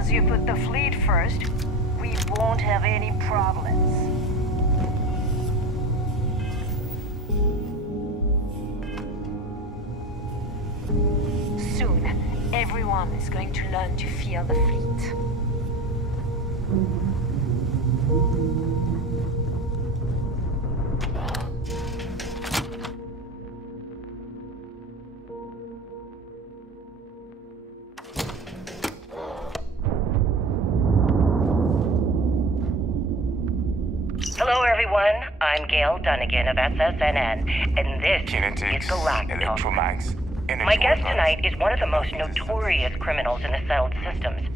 as you put the fleet first, we won't have any problems. Soon, everyone is going to learn to fear the fleet. Hello everyone, I'm Gail Dunnigan of SSNN, and this Kinetics, is Galactic. electromags, My guest tonight is one of the most notorious criminals in the settled systems.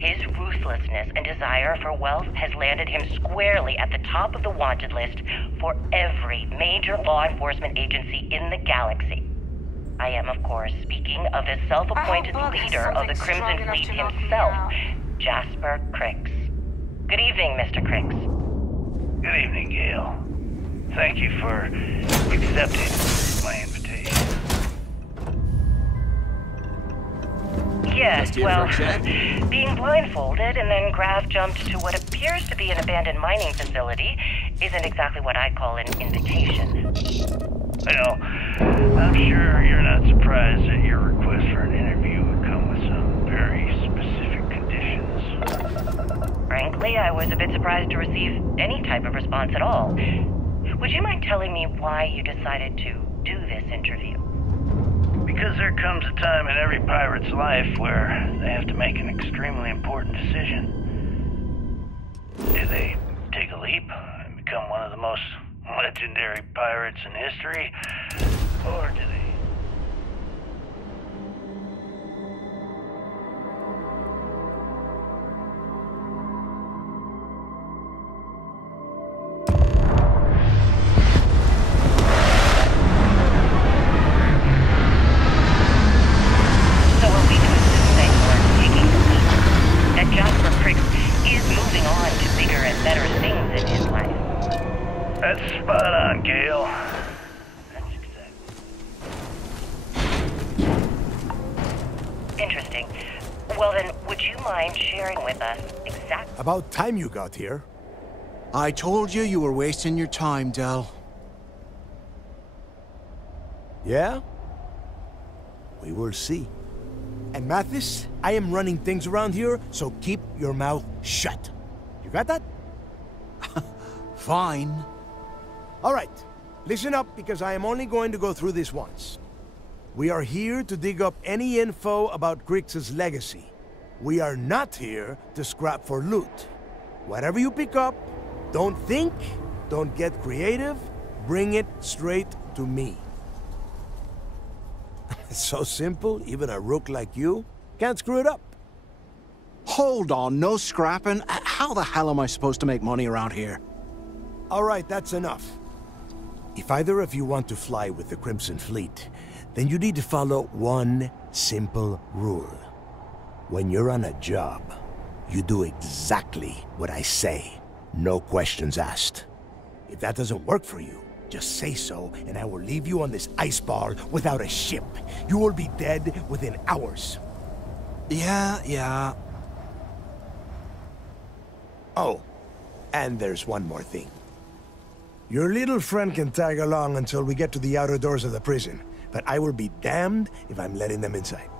His ruthlessness and desire for wealth has landed him squarely at the top of the wanted list for every major law enforcement agency in the galaxy. I am, of course, speaking of the self-appointed leader of the Crimson Fleet himself, Jasper Kryx. Good evening, Mr. Kryx. Good evening, Gail. Thank you for accepting my invitation. Yes, well, being blindfolded and then Graf jumped to what appears to be an abandoned mining facility isn't exactly what I call an invitation. Well, I'm sure you're not surprised that your request for an interview would come with some very specific conditions. Frankly, I was a bit surprised to receive any type of response at all. Would you mind telling me why you decided to do this interview? Because there comes a time in every pirate's life where they have to make an extremely important decision. Do they take a leap and become one of the most legendary pirates in history? Or do they... That's spot on, Gail. That's exactly. Interesting. Well then, would you mind sharing with us exactly... About time you got here. I told you you were wasting your time, Del. Yeah? We will see. And Mathis, I am running things around here, so keep your mouth shut. You got that? Fine. All right, listen up because I am only going to go through this once. We are here to dig up any info about Kryx's legacy. We are not here to scrap for loot. Whatever you pick up, don't think, don't get creative, bring it straight to me. It's so simple, even a rook like you can't screw it up. Hold on, no scrapping? How the hell am I supposed to make money around here? All right, that's enough. If either of you want to fly with the Crimson Fleet, then you need to follow one simple rule. When you're on a job, you do exactly what I say. No questions asked. If that doesn't work for you, just say so, and I will leave you on this ice ball without a ship. You will be dead within hours. Yeah. Oh, and there's one more thing. Your little friend can tag along until we get to the outer doors of the prison, but I will be damned if I'm letting them inside.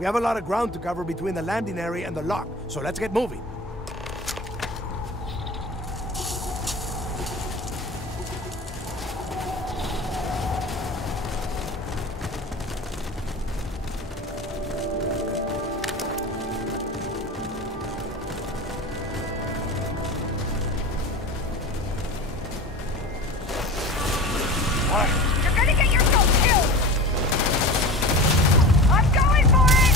We have a lot of ground to cover between the landing area and the lock, so let's get moving. You're gonna get yourself killed! I'm going for it!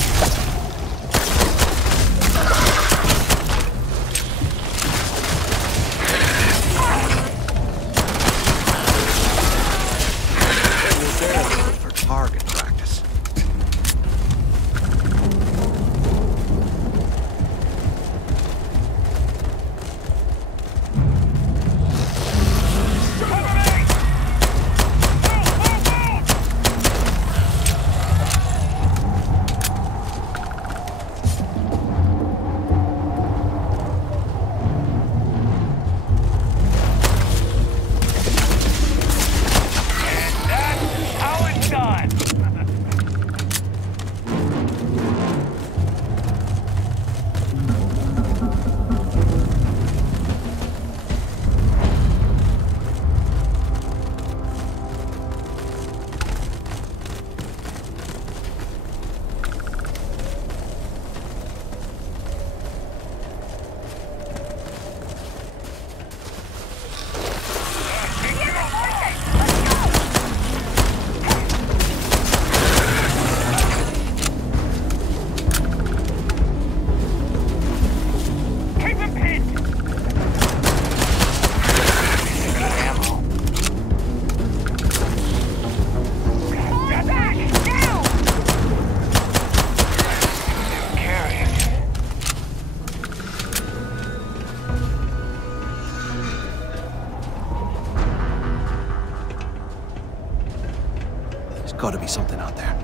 gotta be something out there.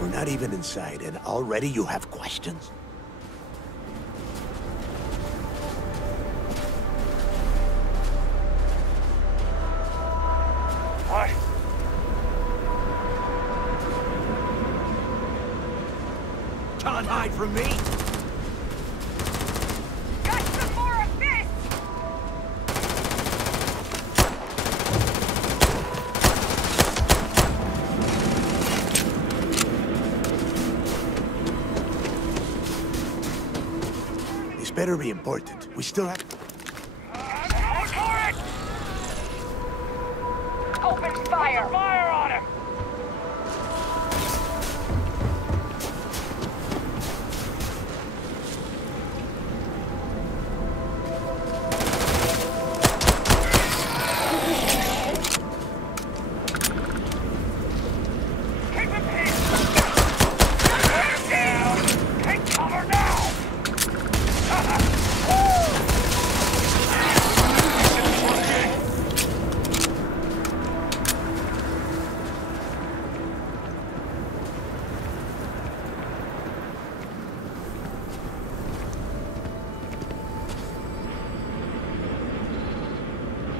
We're not even inside, and already you have questions? What? Can't hide from me! Got some more of this! This better be important. We still have... Open fire! Fire on him! Keep him hit! Get down! Take cover now!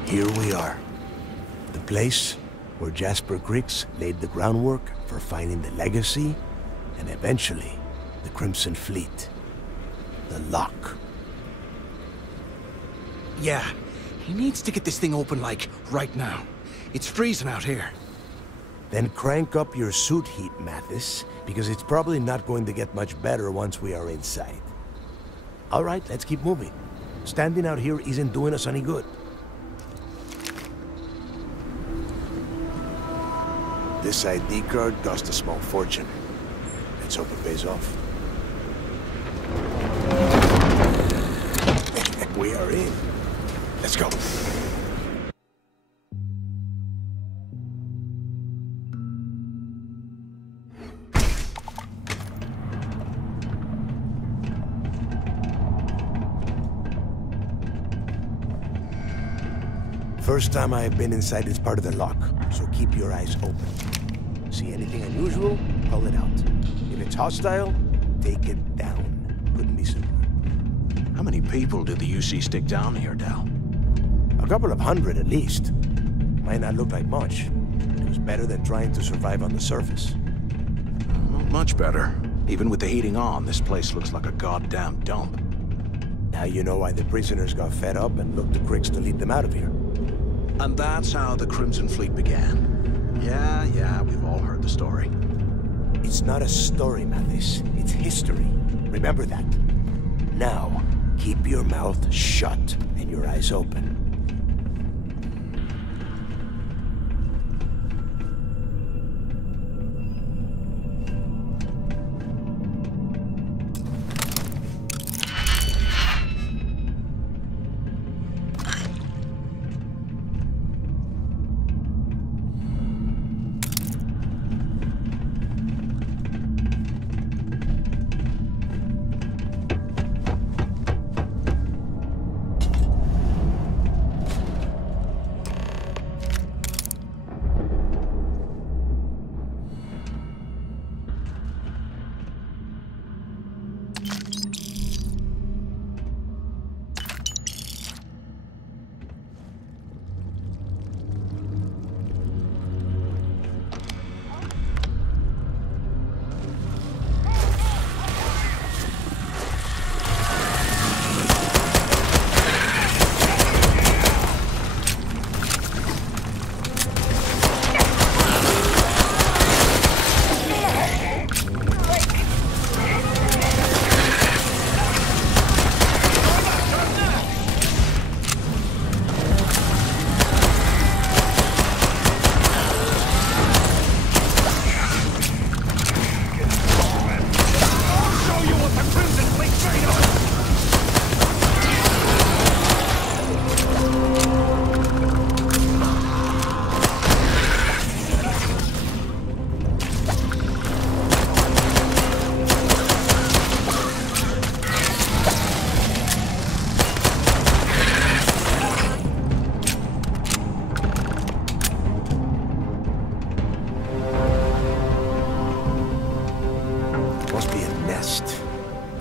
Here we are. The place where Jasper Kryx laid the groundwork for finding the legacy and eventually the Crimson Fleet. The lock. Yeah, he needs to get this thing open, like, right now. It's freezing out here. Then crank up your suit heat, Mathis, because it's probably not going to get much better once we are inside. All right, let's keep moving. Standing out here isn't doing us any good. This ID card cost a small fortune. Let's hope it pays off. We are in. Let's go. First time I've been inside this part of the lock, so keep your eyes open. See anything unusual, call it out. If it's hostile, take it down. Couldn't be simpler. How many people did the UC stick down here, Del? A couple of hundred at least. Might not look like much, but it was better than trying to survive on the surface. Not much better. Even with the heating on, this place looks like a goddamn dump. Now you know why the prisoners got fed up and looked to Kryx to lead them out of here. And that's how the Crimson Fleet began. Yeah, we've all heard the story. It's not a story, Mathis. It's history. Remember that. Now, keep your mouth shut and your eyes open.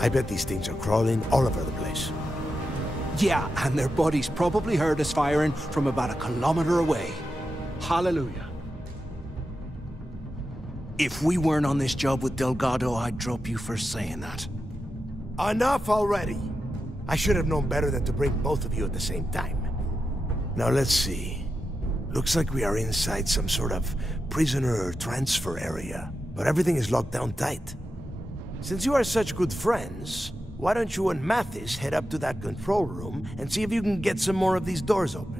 I bet these things are crawling all over the place. Yeah, and their buddies probably heard us firing from about 1 kilometer away. Hallelujah. If we weren't on this job with Delgado, I'd drop you for saying that. Enough already! I should have known better than to bring both of you at the same time. Now let's see. Looks like we are inside some sort of prisoner transfer area, but everything is locked down tight. Since you are such good friends, why don't you and Mathis head up to that control room and see if you can get some more of these doors open?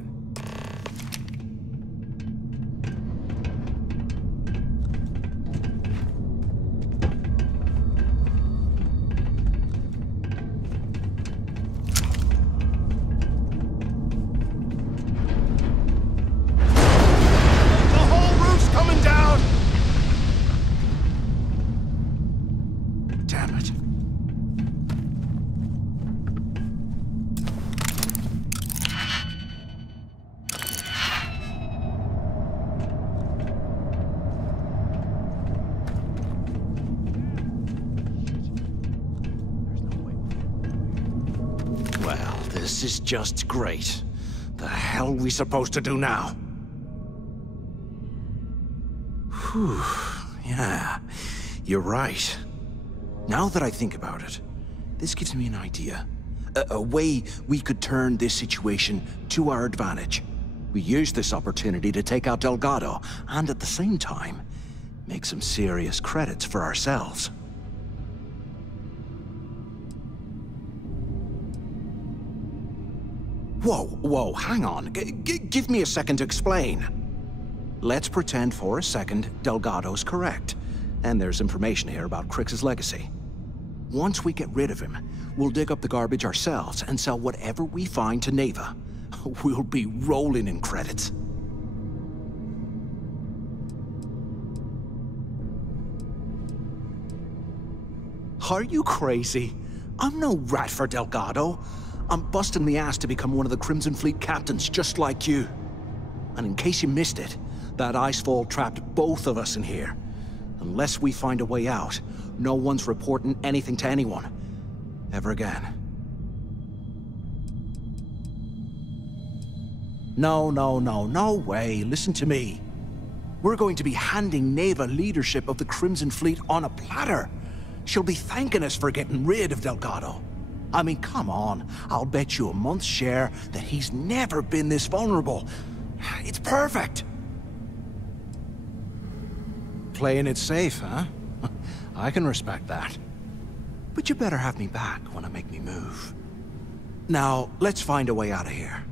This is just great. The hell are we supposed to do now? Whew, yeah, you're right. Now that I think about it, this gives me an idea. A way we could turn this situation to our advantage. We use this opportunity to take out Delgado, and at the same time, make some serious credits for ourselves. Whoa, hang on. Give me a second to explain. Let's pretend for a second Delgado's correct, and there's information here about Kryx's legacy. Once we get rid of him, we'll dig up the garbage ourselves and sell whatever we find to Neva. We'll be rolling in credits. Are you crazy? I'm no rat for Delgado. I'm busting the ass to become one of the Crimson Fleet captains, just like you. And in case you missed it, that icefall trapped both of us in here. Unless we find a way out, no one's reporting anything to anyone. Ever again. No way. Listen to me. We're going to be handing Neva leadership of the Crimson Fleet on a platter. She'll be thanking us for getting rid of Delgado. I mean, come on. I'll bet you a month's share that he's never been this vulnerable. It's perfect. Playing it safe, huh? I can respect that. But you better have me back when I make me move. Now, let's find a way out of here.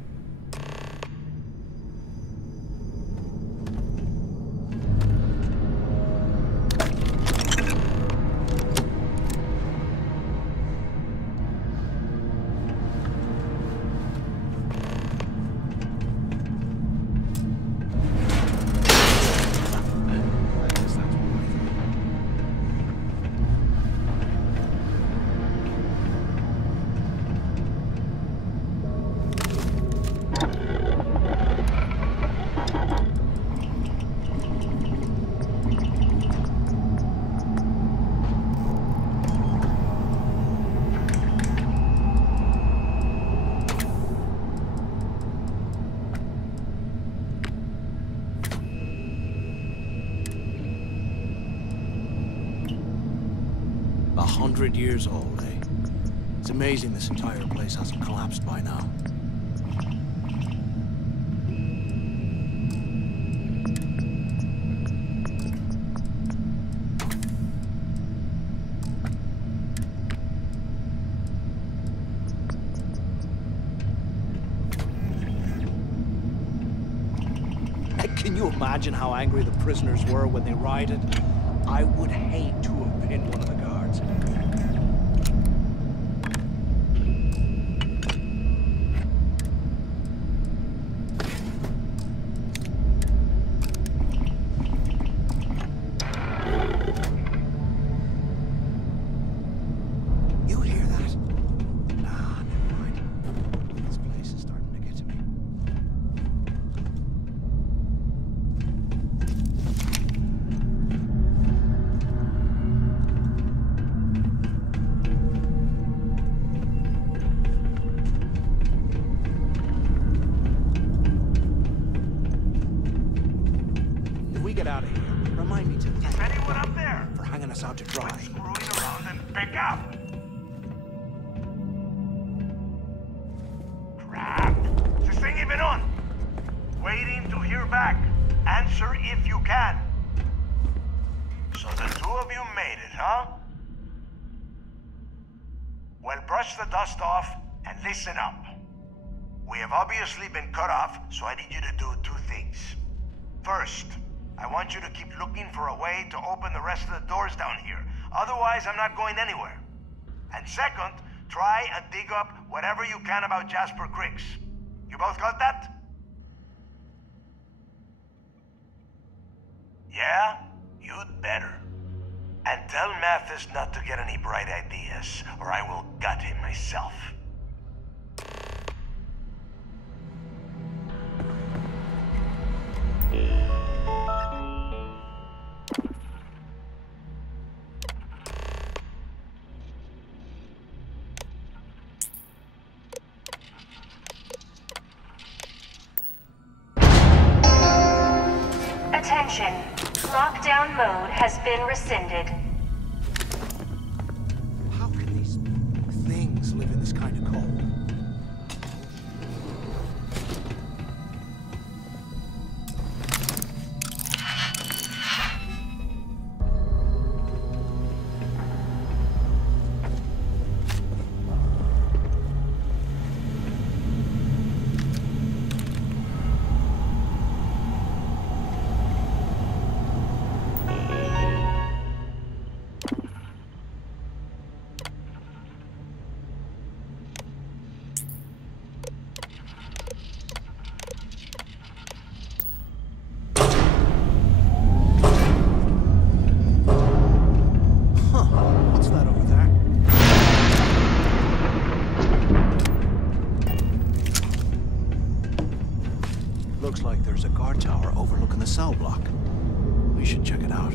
Years old, eh? It's amazing this entire place hasn't collapsed by now. Can you imagine how angry the prisoners were when they rioted? I would hate to have been one of the guards. Listen up. We have obviously been cut off, so I need you to do two things. First, I want you to keep looking for a way to open the rest of the doors down here. Otherwise, I'm not going anywhere. And second, try and dig up whatever you can about Jasper Kryx. You both got that? Yeah? You'd better. And tell Mathis not to get any bright ideas, or I will gut him myself. Attention. Lockdown mode has been rescinded. How can these things live in this kind of cold? Looks like there's a guard tower overlooking the cell block. We should check it out.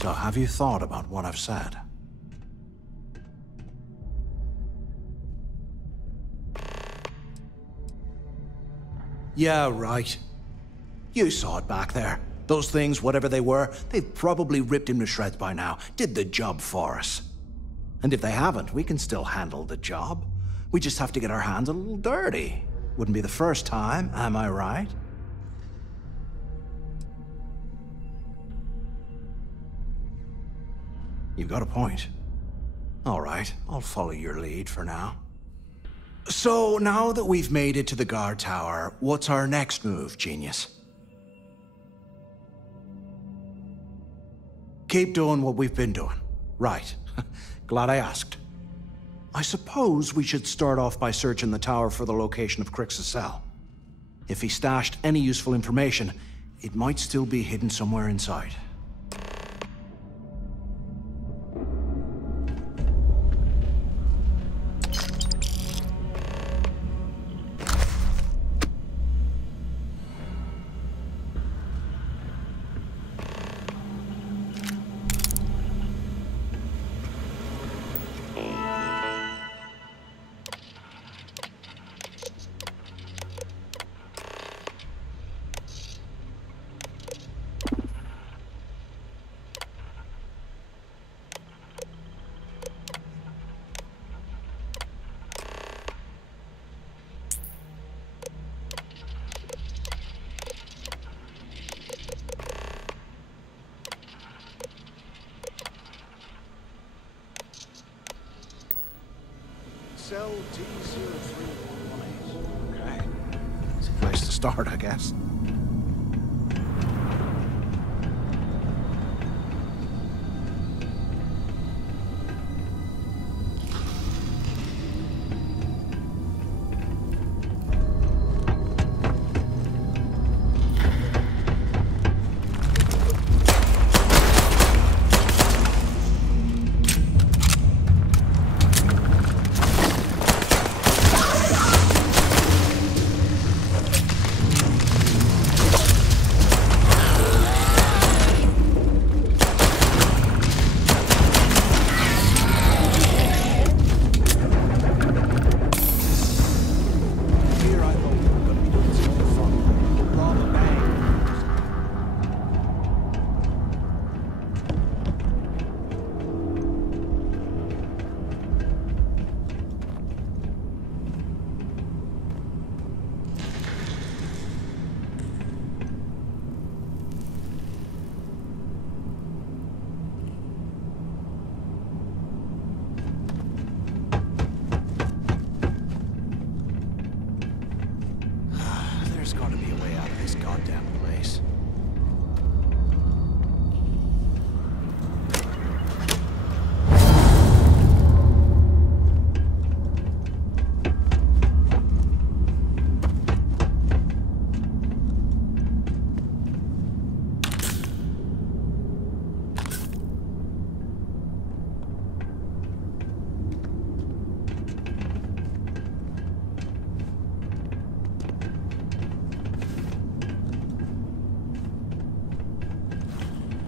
So have you thought about what I've said? Yeah, right. You saw it back there. Those things, whatever they were, they've probably ripped him to shreds by now. Did the job for us. And if they haven't, we can still handle the job. We just have to get our hands a little dirty. Wouldn't be the first time, am I right? You've got a point. All right, I'll follow your lead for now. So, now that we've made it to the guard tower, what's our next move, genius? Keep doing what we've been doing. Right. Glad I asked. I suppose we should start off by searching the tower for the location of Kryx's cell. If he stashed any useful information, it might still be hidden somewhere inside. Cell T-0318. Okay. It's a place to start, I guess.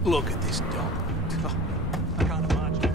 Look at this dump. I can't imagine.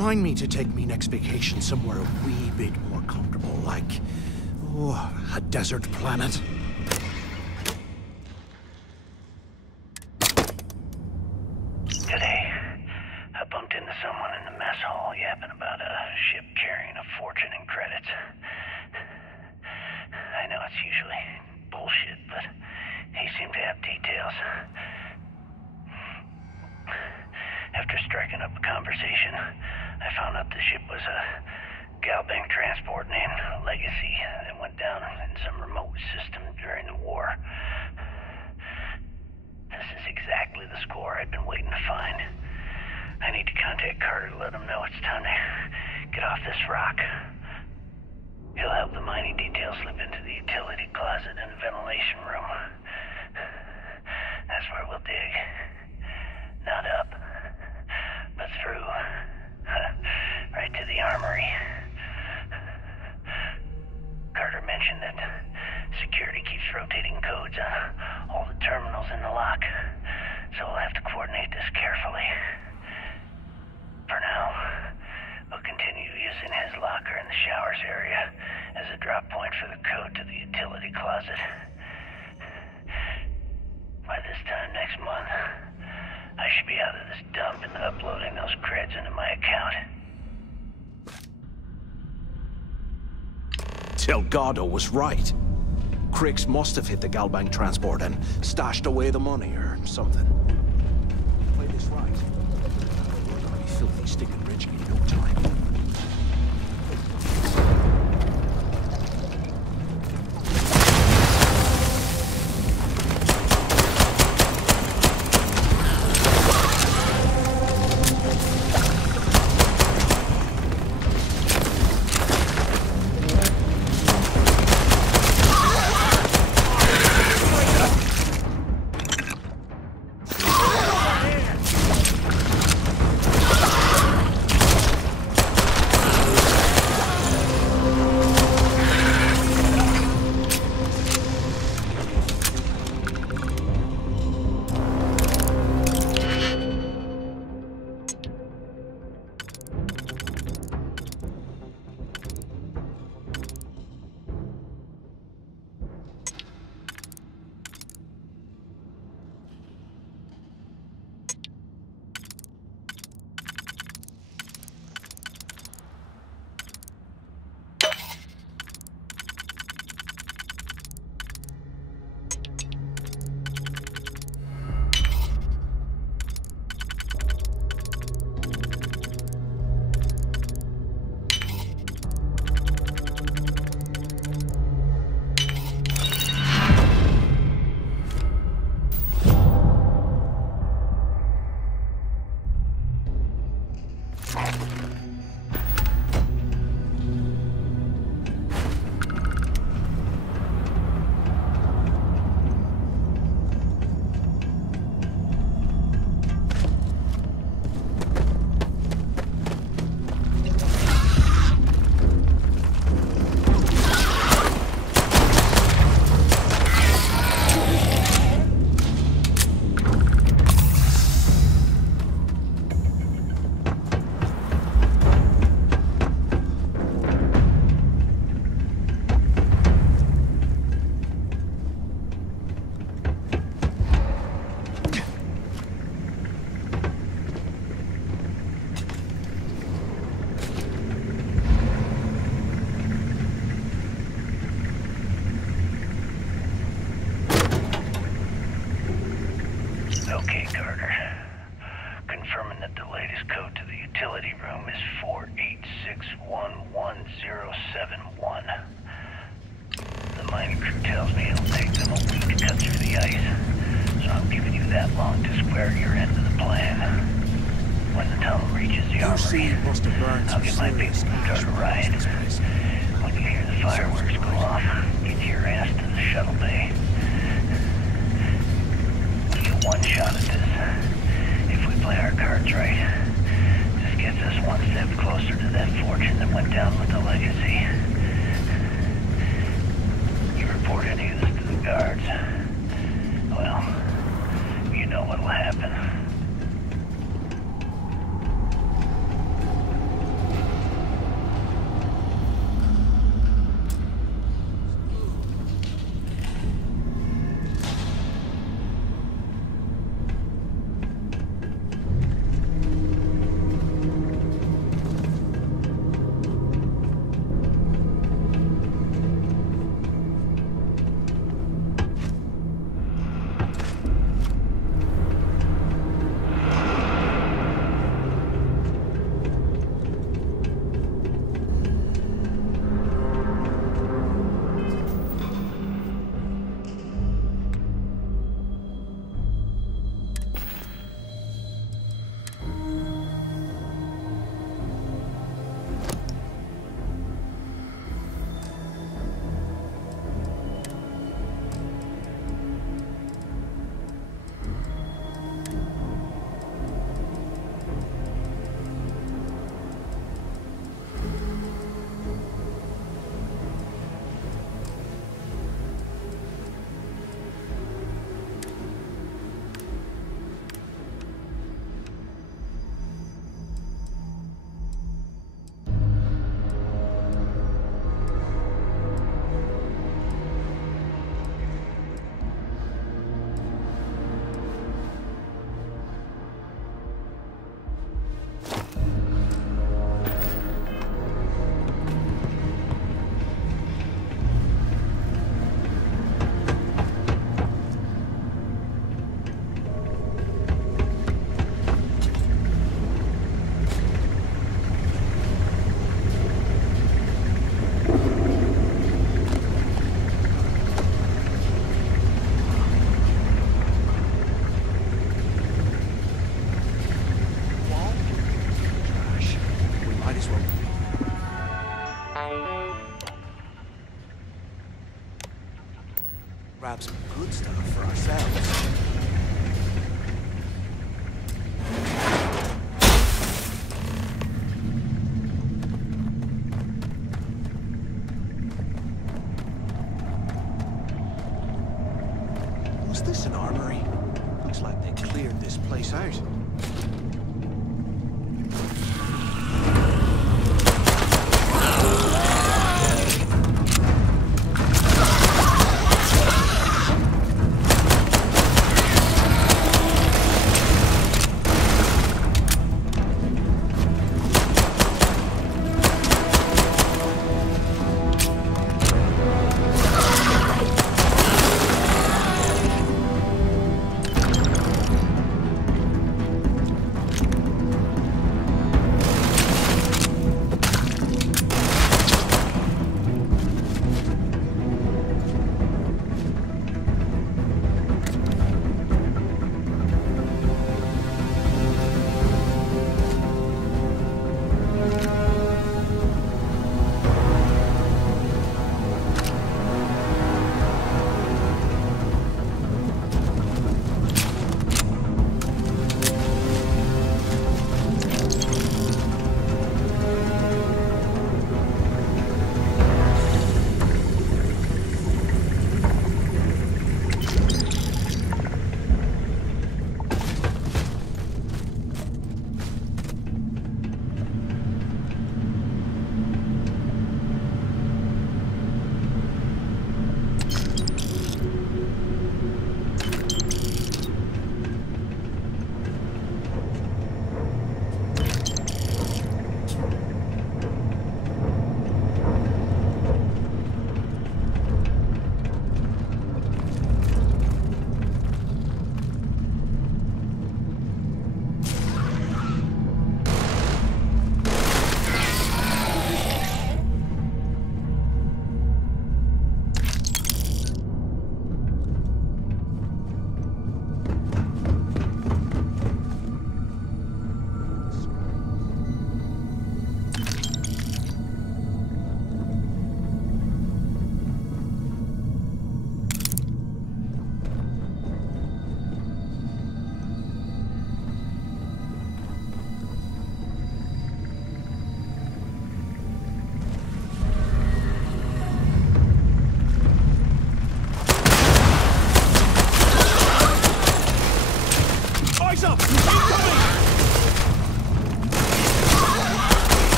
remind me to take me next vacation somewhere a wee bit more comfortable, like, a desert planet. Today, I bumped into someone in the mess hall yapping about a ship carrying a fortune in credits. I know it's usually bullshit, but he seemed to have details. After striking up a conversation, I found out the ship was a Galbank transport named Legacy that went down in some remote system during the war. This is exactly the score I'd been waiting to find. I need to contact Carter to let him know it's time to get off this rock. He'll help the mining details slip into the utility closet in the ventilation room. That's where we'll dig. Not up, but through. Right to the armory. Carter mentioned that security keeps rotating codes on all the terminals in the lock, so we'll have to coordinate this carefully. For now, we'll continue using his locker in the showers area as a drop point for the code to the utility closet. By this time next month, I should be out of this dump and uploading those creds into my account. Delgado was right. Kryx must have hit the Galbank transport and stashed away the money or something. Play this right. We're gonna be filthy stinking rich in no time. Okay, Carter. Confirming that the latest code to the utility room is 4861171. The mining crew tells me it'll take them a week to cut through the ice, so I'm giving you that long to square your end of the plan. When the tunnel reaches the armory, I'll get my people to start a riot. When you hear the fireworks go off, get your ass to the shuttle bay. We get one shot at this. If we play our cards right, this gets us one step closer to that fortune that went down with the Legacy. You report any of this to the guards, well, you know what'll happen. Grab some good stuff for ourselves. Was this an armory? Looks like they cleared this place out.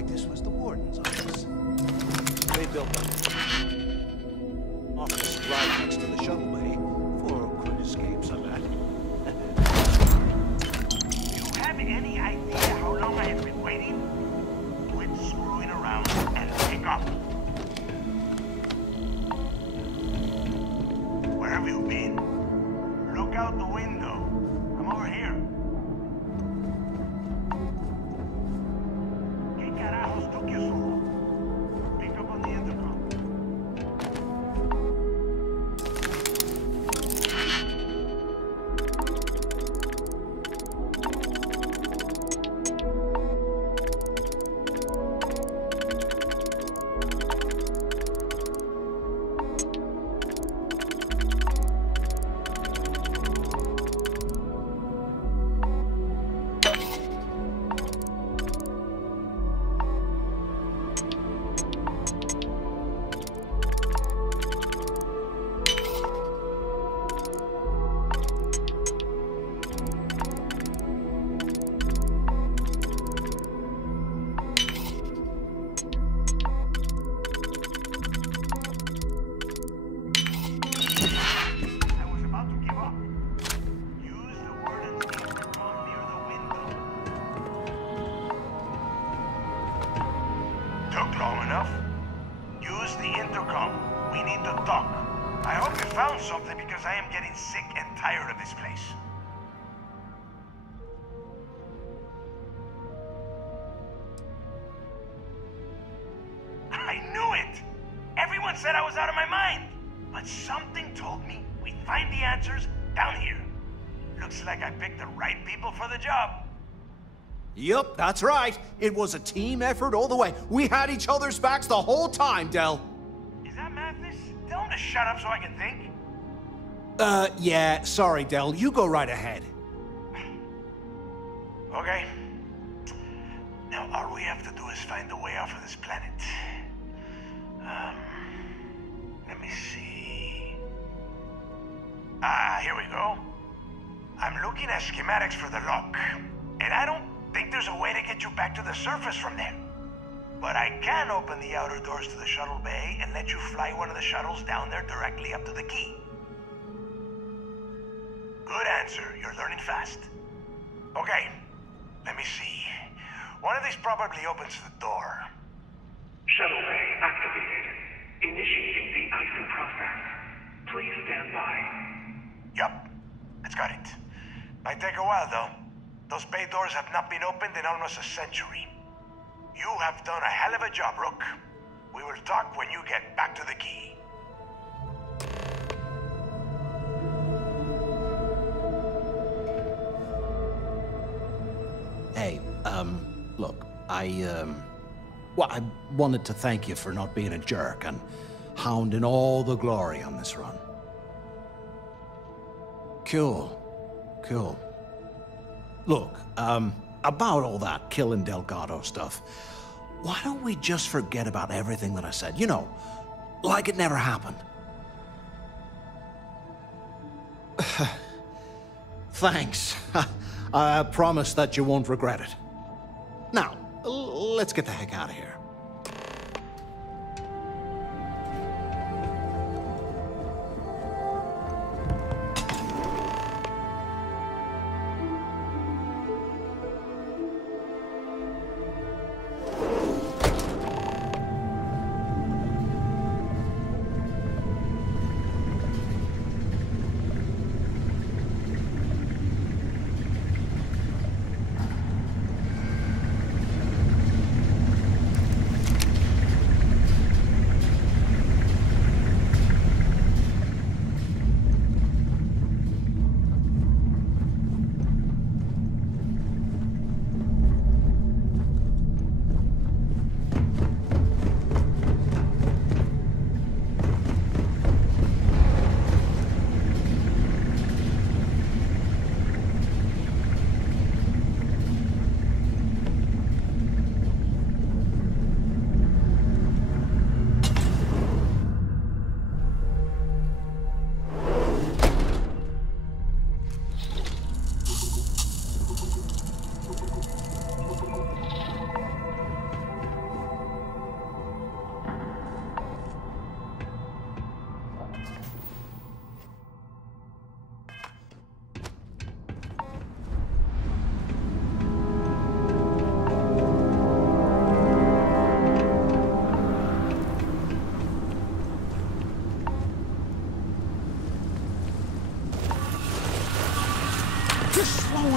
like this was the warden's office. They built an office right next to the shuttle bay for quick escapes, I bet. Do you have any idea how long I have been waiting? Quit screwing around and enough? Use the intercom. We need to talk. I hope you found something because I am getting sick and tired of this place. I knew it! Everyone said I was out of my mind. But something told me we'd find the answers down here. Looks like I picked the right people for the job. Yup, that's right. It was a team effort all the way. We had each other's backs the whole time, Del. Is that Mathis? Tell him to shut up so I can think. Yeah, sorry, Del. You go right ahead. Okay. Now all we have to do is find a way off of this planet. Let me see. Here we go. I'm looking at schematics for the lock, and I don't think there's a way to get you back to the surface from there. But I can open the outer doors to the shuttle bay and let you fly one of the shuttles down there directly up to the key. Good answer. You're learning fast. Okay, let me see. One of these probably opens the door. Shuttle bay activated. Initiating the icing process. Please stand by. Yup, it's got it. Might take a while though. Those bay doors have not been opened in almost a century. You have done a hell of a job, Rook. We will talk when you get back to the key. Hey, look, well, I wanted to thank you for not being a jerk and hounding all the glory on this run. Cool. Look, about all that killing Delgado stuff, why don't we just forget about everything that I said? You know, like it never happened. Thanks. I promise that you won't regret it. Now, let's get the heck out of here.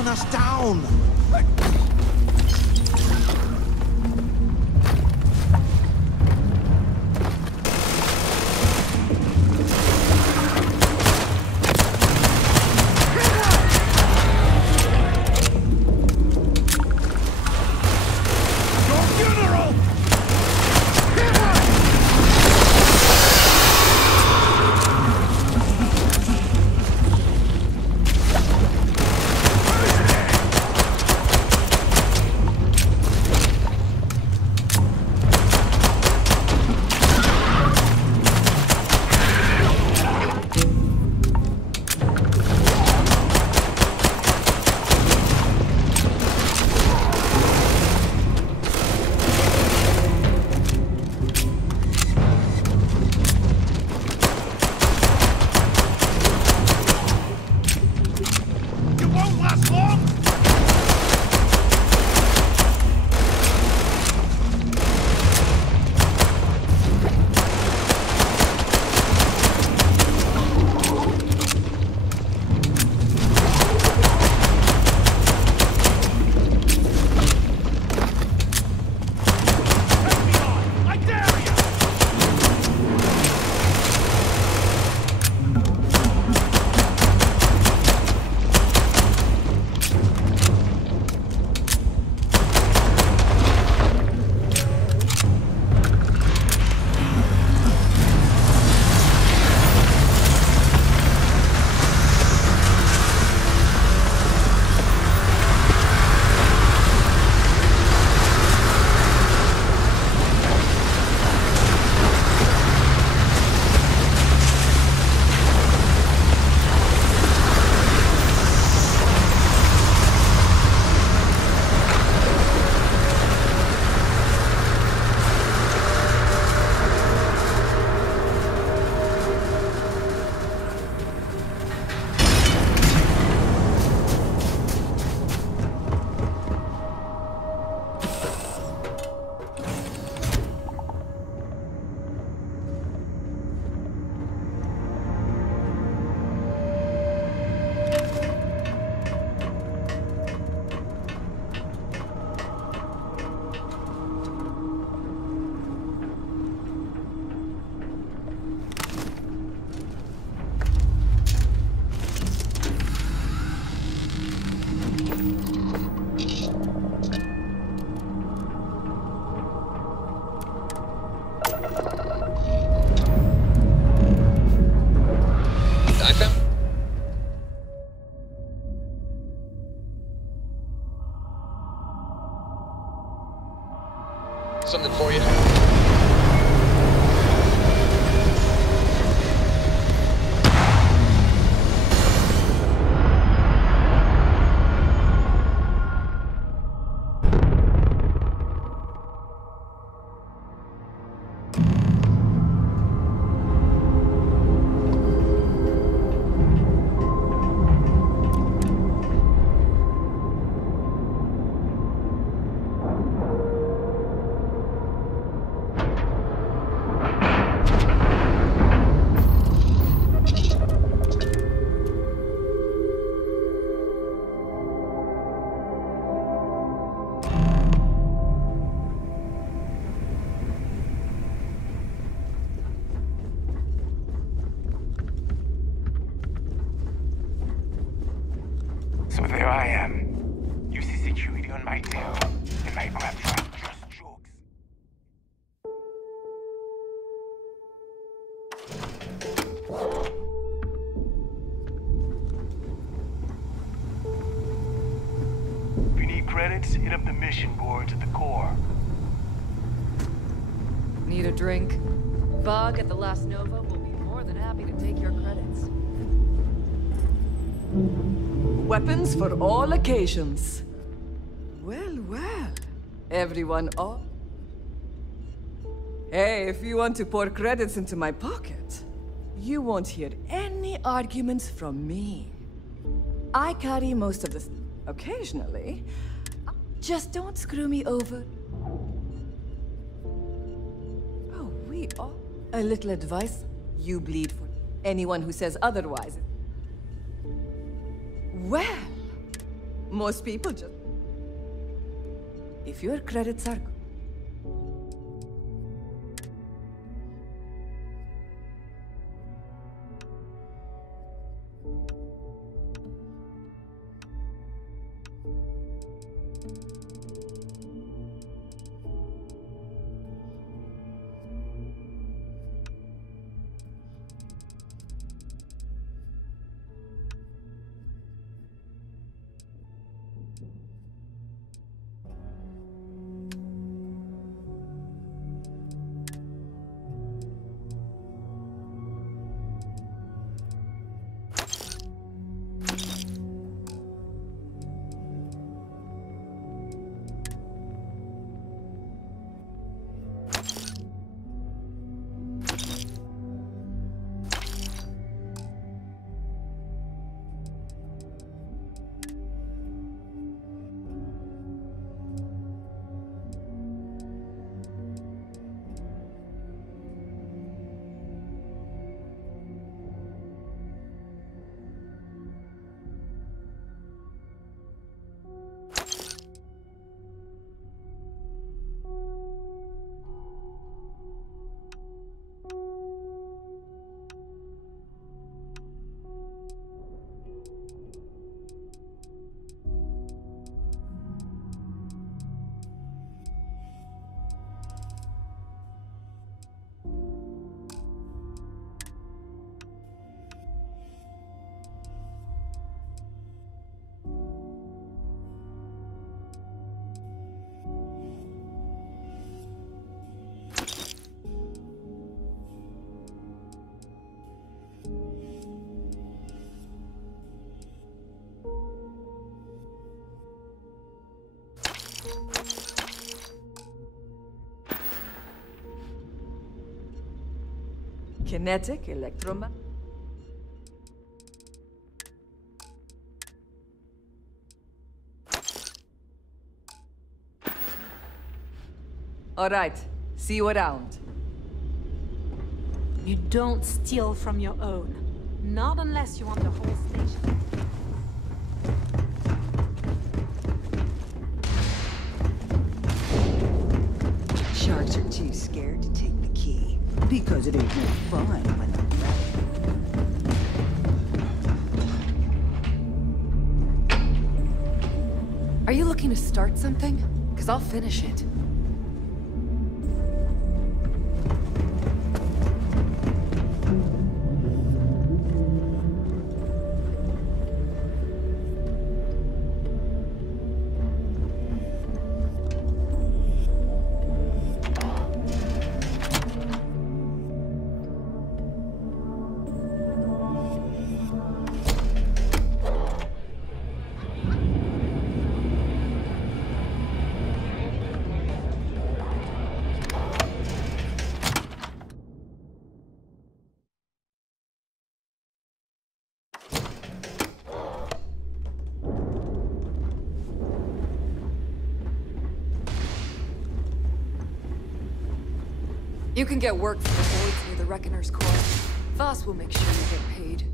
Us down! something for you. So there I am. You see security on my tail, and my grab trap just jokes. If you need credits, hit up the mission boards at the core. Need a drink? Bog at the Last Nova will be more than happy to take your credits. Weapons for all occasions. Well, well. Everyone up? Hey, if you want to pour credits into my pocket, you won't hear any arguments from me. I carry most of this occasionally. Just don't screw me over. Oh, we are. A little advice. You bleed for anyone who says otherwise. Well, most people just... If your credits are good. Kinetic, electromagnetic. All right, see you around. You don't steal from your own. Not unless you want the whole station. Sharks are too scared to take the key. Because it ain't no fun when I'm ready. Are you looking to start something? Because I'll finish it. You can get work for the voids near the Reckoner's Core. Voss will make sure you get paid.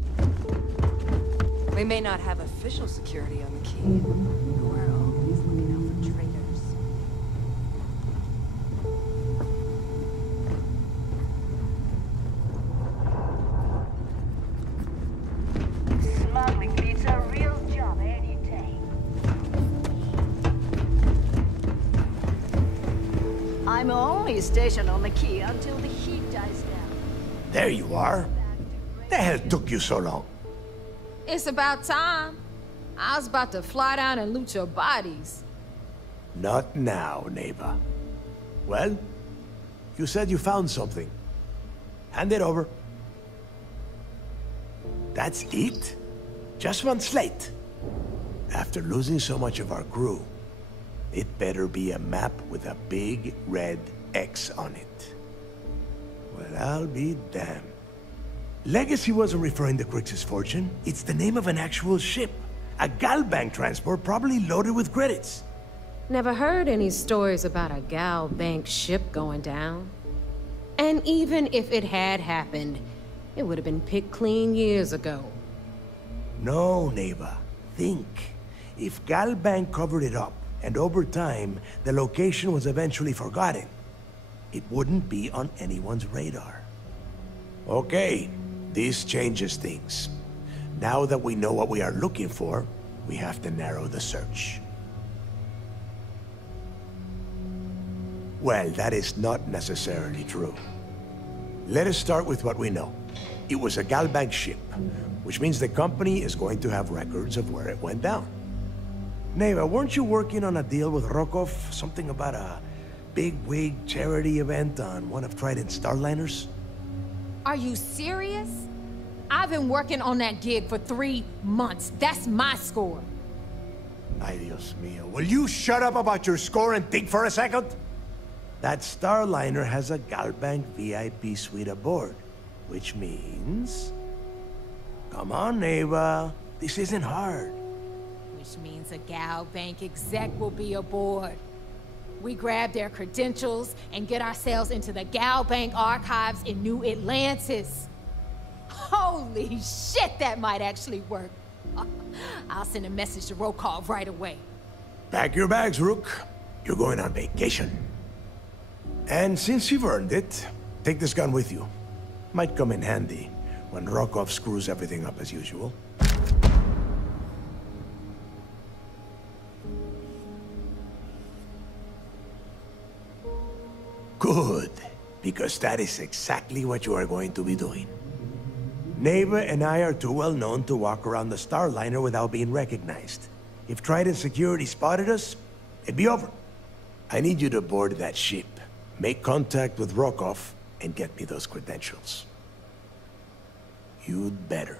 We may not have official security on the key, but we're always looking out for traitors. Smuggling beats a real job any day. I'm only stationed on the key until the heat dies down. There you are. The hell took you so long? It's about time. I was about to fly down and loot your bodies. Not now, neighbor. Well, you said you found something. Hand it over. That's it? Just one slate? After losing so much of our crew, it better be a map with a big red X on it. Well, I'll be damned. Legacy wasn't referring to Kryx's fortune. It's the name of an actual ship. A Galbank transport probably loaded with credits. Never heard any stories about a Gal Bank ship going down. And even if it had happened, it would have been picked clean years ago. No, neighbor. Think. If Galbank covered it up, and over time, the location was eventually forgotten, it wouldn't be on anyone's radar. Okay, this changes things. Now that we know what we are looking for, we have to narrow the search. Well, that is not necessarily true. Let us start with what we know. It was a Galbank ship, which means the company is going to have records of where it went down. Neva, weren't you working on a deal with Rokov? Something about a big-wig charity event on one of Trident's starliners? Are you serious? I've been working on that gig for 3 months. That's my score. Ay, Dios mío. Will you shut up about your score and think for a second? That starliner has a Galbank VIP suite aboard, which means... Come on, Neva. This isn't hard. Which means a Gal Bank exec will be aboard. We grab their credentials and get ourselves into the Gal Bank archives in New Atlantis. Holy shit, that might actually work. I'll send a message to Rokov right away. Pack your bags, Rook. You're going on vacation. And since you've earned it, take this gun with you. Might come in handy when Rokov screws everything up as usual. Good, because that is exactly what you are going to be doing. Neva and I are too well known to walk around the starliner without being recognized. If Trident security spotted us, it'd be over. I need you to board that ship, make contact with Rokov, and get me those credentials. You'd better.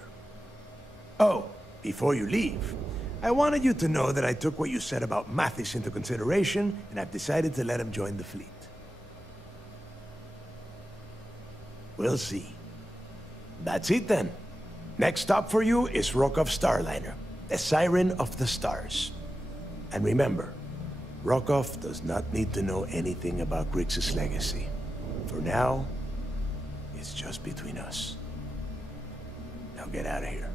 Oh, before you leave, I wanted you to know that I took what you said about Mathis into consideration, and I've decided to let him join the fleet. We'll see. That's it then. Next stop for you is Rokov's Starliner, the Siren of the Stars. And remember, Rokov does not need to know anything about Kryx's legacy. For now, it's just between us. Now get out of here.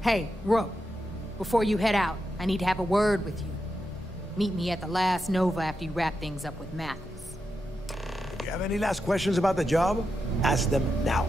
Hey, Rook, before you head out, I need to have a word with you. Meet me at the last Nova after you wrap things up with Mathis. If you have any last questions about the job, ask them now.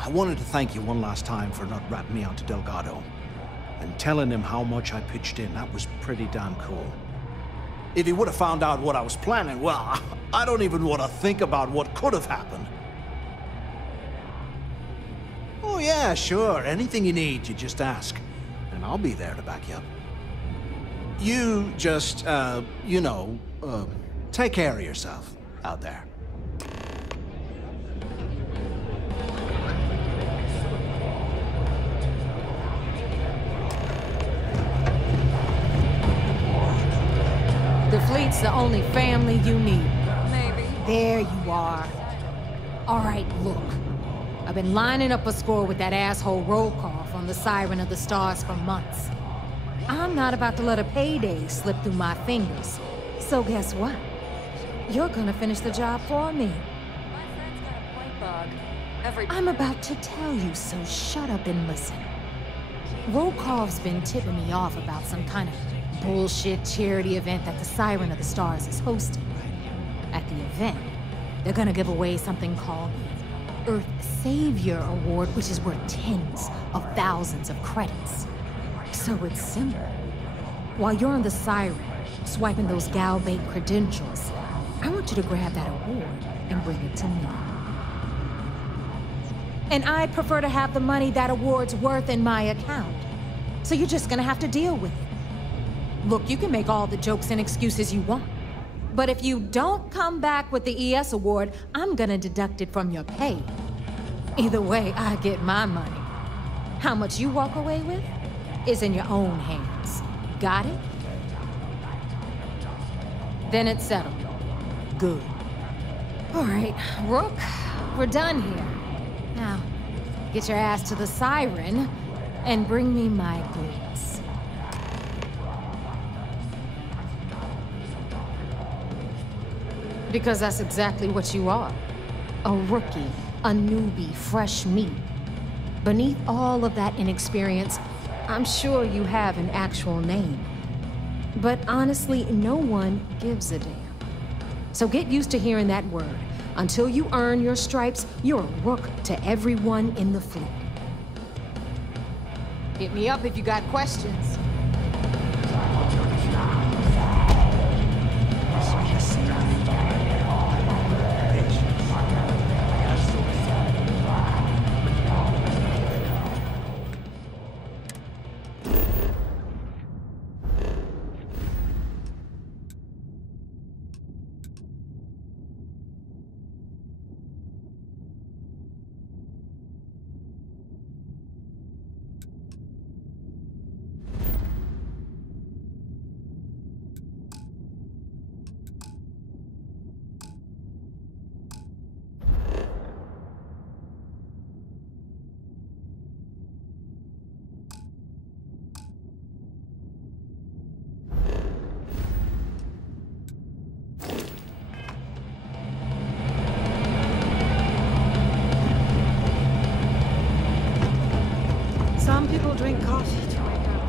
I wanted to thank you one last time for not ratting me out to Delgado. And telling him how much I pitched in. That was pretty damn cool. If he would have found out what I was planning, well, I don't even want to think about what could have happened. Oh yeah, sure. Anything you need, you just ask. And I'll be there to back you up. You just, take care of yourself out there. The fleet's the only family you need. Maybe. There you are. All right, look. I've been lining up a score with that asshole roll call from the Siren of the Stars for months. I'm not about to let a payday slip through my fingers. So guess what? You're gonna finish the job for me. My friend's got a point bug. I'm about to tell you, so shut up and listen. Roll call's been tipping me off about some kind of bullshit charity event that the Siren of the Stars is hosting. At the event, they're gonna give away something called the Earth Savior Award, which is worth tens of thousands of credits. So it's simple. While you're on the Siren, swiping those Gal Bank credentials, I want you to grab that award and bring it to me. And I'd prefer to have the money that award's worth in my account. So you're just gonna have to deal with it. Look, you can make all the jokes and excuses you want. But if you don't come back with the ES award, I'm gonna deduct it from your pay. Either way, I get my money. How much you walk away with is in your own hands. Got it? Then it's settled. Good. All right, Rook, we're done here. Now, get your ass to the Siren and bring me my goods. Because that's exactly what you are. A rookie, a newbie, fresh meat. Beneath all of that inexperience, I'm sure you have an actual name. But honestly, no one gives a damn. So get used to hearing that word. Until you earn your stripes, you're a rook to everyone in the fleet. Hit me up if you got questions. Some people drink coffee to wake up.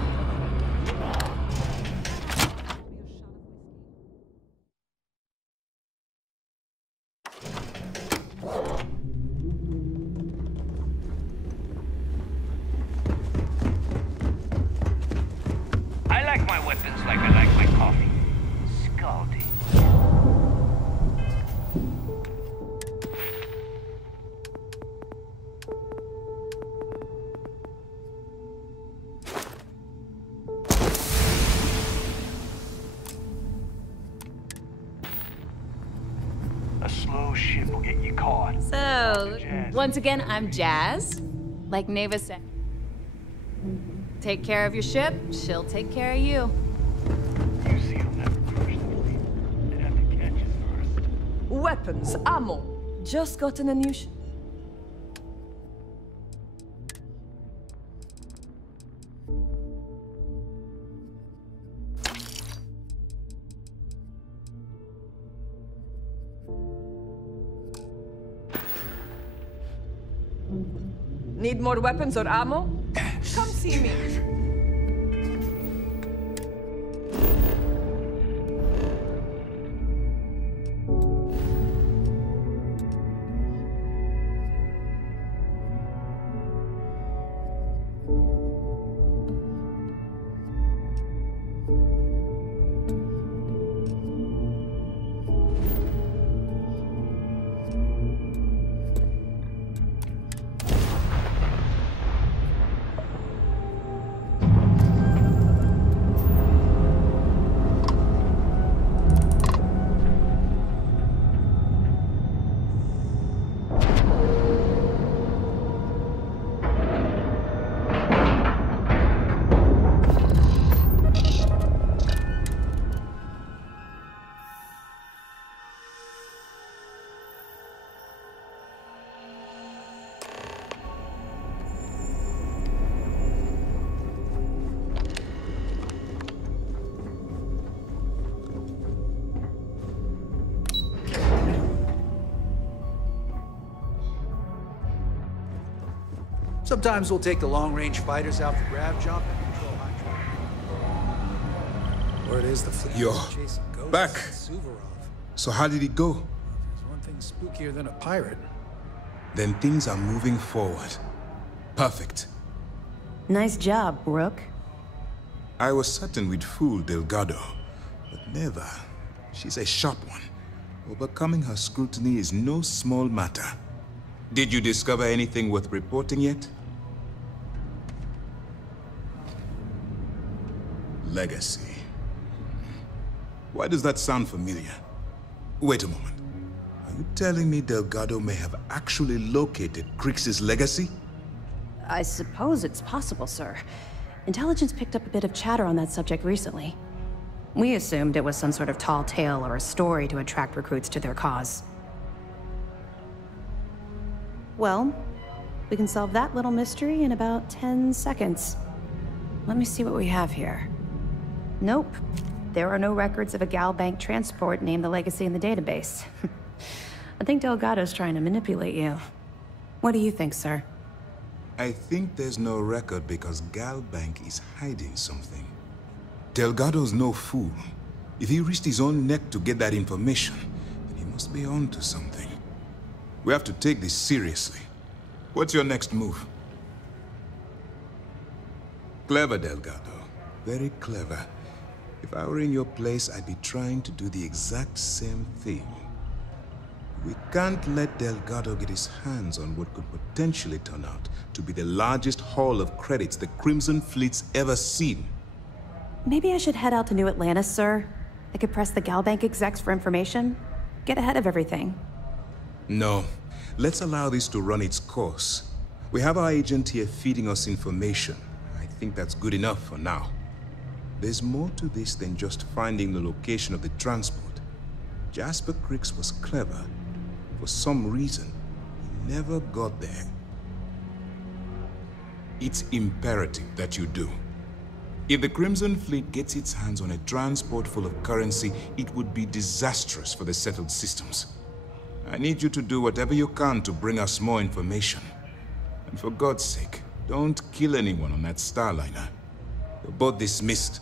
I like my weapons like I like my coffee. Scalding. A slow ship will get you caught. So, once again, I'm Jazz. Like Neva said. Take care of your ship, she'll take care of you. Unseal never crushed the fleet. They'd have to catch us first. Weapons, ammo. Just gotten a new Need more weapons or ammo? Come see me. Sometimes we'll take the long-range fighters out for grab jump and control high traffic. Word is the fleet Yo, chasing ghosts back. and Suvorov. So how did it go? There's one thing spookier than a pirate. Then things are moving forward. Perfect. Nice job, Rook. I was certain we'd fool Delgado, but never. She's a sharp one. Overcoming her scrutiny is no small matter. Did you discover anything worth reporting yet? Legacy. Why does that sound familiar? Wait a moment. Are you telling me Delgado may have actually located Kryx's legacy? I suppose it's possible, sir. Intelligence picked up a bit of chatter on that subject recently. We assumed it was some sort of tall tale or a story to attract recruits to their cause. Well, we can solve that little mystery in about 10 seconds. Let me see what we have here. Nope. There are no records of a Gal Bank transport named the Legacy in the database. I think Delgado's trying to manipulate you. What do you think, sir? I think there's no record because Gal Bank is hiding something. Delgado's no fool. If he risked his own neck to get that information, then he must be on to something. We have to take this seriously. What's your next move? Clever, Delgado. Very clever. If I were in your place, I'd be trying to do the exact same thing. We can't let Delgado get his hands on what could potentially turn out to be the largest haul of credits the Crimson Fleet's ever seen. Maybe I should head out to New Atlantis, sir. I could press the Gal Bank execs for information. Get ahead of everything. No. Let's allow this to run its course. We have our agent here feeding us information. I think that's good enough for now. There's more to this than just finding the location of the transport. Jasper Kryx was clever. For some reason, he never got there. It's imperative that you do. If the Crimson Fleet gets its hands on a transport full of currency, it would be disastrous for the settled systems. I need you to do whatever you can to bring us more information. And for God's sake, don't kill anyone on that Starliner. You're both dismissed.